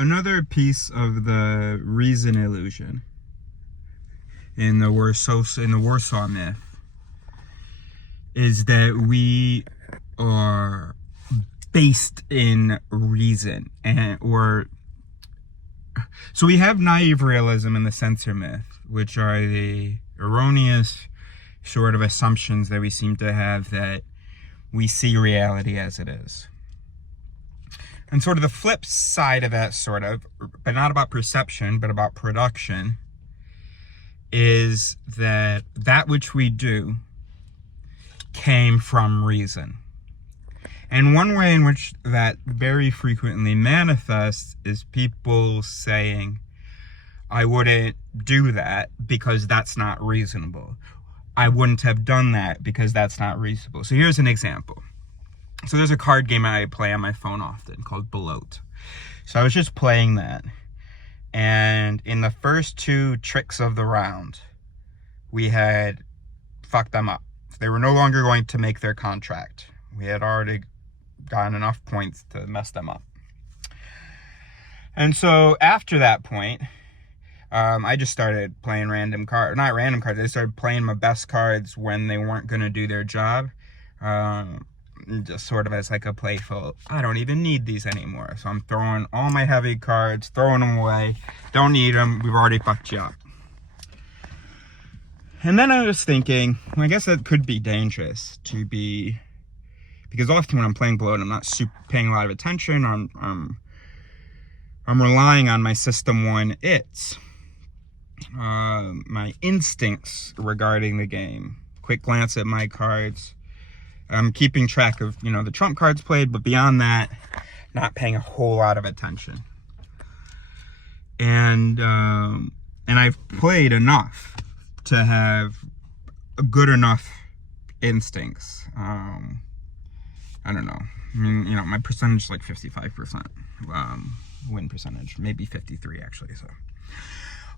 another piece of the reason illusion in the Warsaw myth is that we are based in reason, so we have naive realism and the censor myth, which are the erroneous sort of assumptions that we seem to have that we see reality as it is. And sort of the flip side of that, sort of, but not about perception, but about production, is that which we do came from reason. And one way in which that very frequently manifests is people saying, I wouldn't do that because that's not reasonable. I wouldn't have done that because that's not reasonable. So here's an example. So there's a card game I play on my phone often called Belote. So I was just playing that. And in the first two tricks of the round, we had fucked them up. They were no longer going to make their contract. We had already gotten enough points to mess them up. And so after that point, I just started playing not random cards. I started playing my best cards when they weren't going to do their job. Just sort of as like a playful, I don't even need these anymore. So I'm throwing all my heavy cards, throwing them away. Don't need them. We've already fucked you up. And then I was thinking, well, I guess that could be dangerous to be, because often when I'm playing Belote, I'm not paying a lot of attention. I'm relying on my system one my instincts regarding the game. Quick glance at my cards. I'm keeping track of, the trump cards played, but beyond that, not paying a whole lot of attention. And I've played enough to have good enough instincts. I don't know. I mean, my percentage is like 55%. Win percentage, maybe 53 actually. So,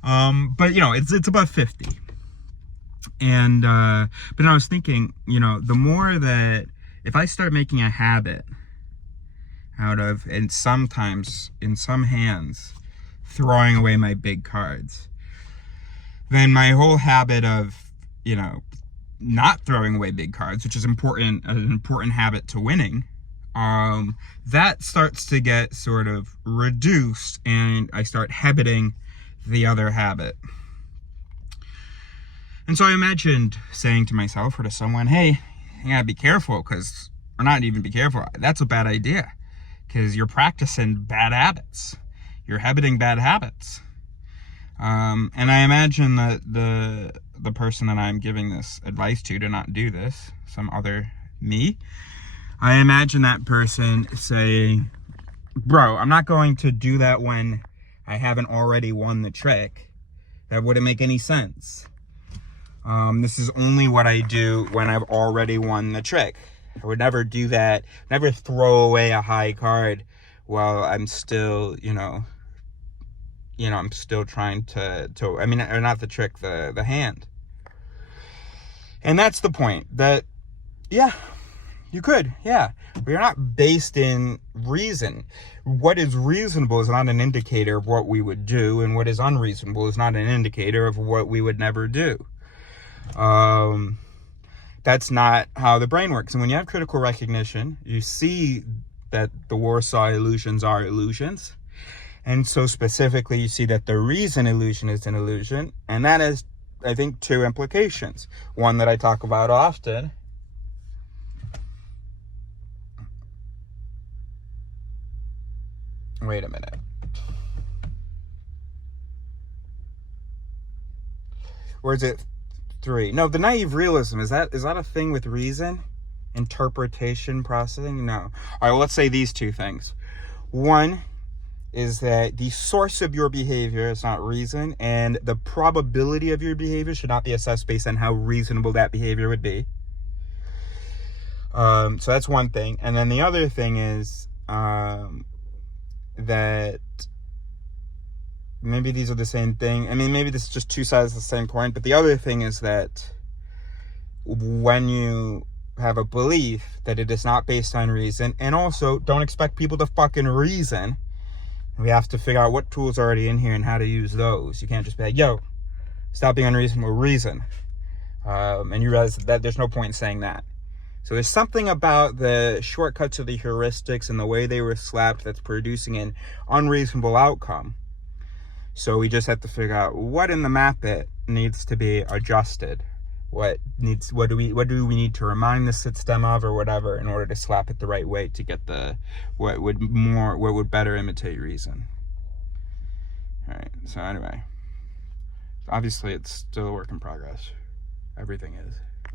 but it's above 50. And but I was thinking, the more that if I start making a habit out of, and sometimes in some hands, throwing away my big cards, then my whole habit of, not throwing away big cards, which is an important habit to winning, that starts to get sort of reduced, and I start habiting the other habit. And so I imagined saying to myself or to someone, hey, you gotta be careful, or not even be careful, that's a bad idea, because you're practicing bad habits. You're habiting bad habits. And I imagine that the person that I'm giving this advice to not do this, some other me, I imagine that person saying, bro, I'm not going to do that when I haven't already won the trick. That wouldn't make any sense. This is only what I do when I've already won the trick. I would never do that, never throw away a high card while I'm still, I'm still trying or not the trick, the hand. And that's the point, that, yeah, you could, yeah. We are not based in reason. What is reasonable is not an indicator of what we would do, and what is unreasonable is not an indicator of what we would never do. That's not how the brain works. And when you have critical recognition, you see that the Warsaw illusions are illusions. And so specifically, you see that the reason illusion is an illusion. And that has, I think, two implications. One that I talk about often. Wait a minute. Or is it 3? No, the naive realism, is that a thing with reason? Interpretation, processing? No. All right, well, let's say these two things. One is that the source of your behavior is not reason, and the probability of your behavior should not be assessed based on how reasonable that behavior would be. So that's one thing. And then the other thing is that maybe these are the same thing. I mean, maybe this is just two sides of the same coin. But the other thing is that when you have a belief that it is not based on reason, and also don't expect people to fucking reason, We have to figure out what tools are already in here and how to use those. You can't just be like, yo, stop being unreasonable, reason. And you realize that there's no point in saying that. So there's something about the shortcuts of the heuristics and the way they were slapped that's producing an unreasonable outcome. So we just have to figure out what in the map bit needs to be adjusted. What do we need to remind the sit stem of or whatever in order to slap it the right way to get the what would better imitate reason. All right. So anyway, obviously it's still a work in progress. Everything is.